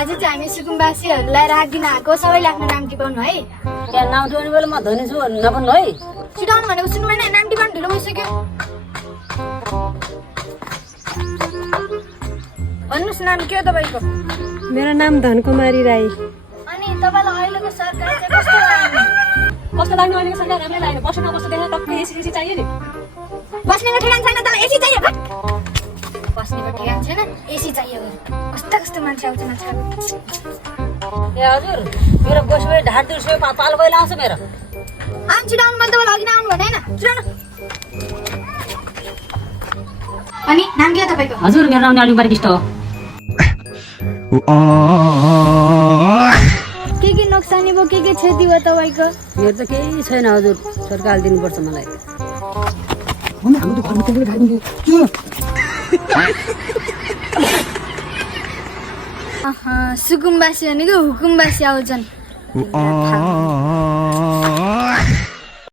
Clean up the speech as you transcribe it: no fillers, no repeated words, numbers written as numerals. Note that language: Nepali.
आज चाहिँ हामी सुकुम्बासीहरूलाई रात दिन आएको सबैले आफ्नो नाम टिपाउनु है। त्यहाँ नाम टिपाउने बेला म धनी छु भन्नु नपर्नु है। छिटाउनु भनेको सुन्नु भएन, नाम टिपाउनु ढिलो भइसक्यो। भन्नुहोस् नाम के हो तपाईँको? मेरो नाम धनकुमारी राई। अनि तपाईँलाई अहिलेको सरकार चाहिँ कस्तो लाग्यो? कस्तो लाग्ने अहिलेको सरकार राम्रै लाग्यो। बस्न नबस्न देखा टक्कै एसी चाहियो नि। बस्नेको ठेगान छैन, तँलाई एसी चाहियो। बस्नेको ठेगान छैन, एसी चाहियो। कस्तो कस्तो मान्छे आउँछ मान्छेको। ए हजुर मेरो बसमा ढाड दुर्सो पाल पहिला आउँछ मेरो। आउनु छिटाउनु, मैले तपाईँलाई अघि नै आउनु भने होइन, छिटाउनु। अनि नाम के हो तपाईँको? हजुर मेरो नाम अलिक बारी हो। के नोक्सानी भयो, के क्षति भयो तपाईँको? मेरो त केही छैन हजुर, सरकारले दिनुपर्छ मलाई। सुकुम्बासी भनेको हुकुमबासी आउँछन्।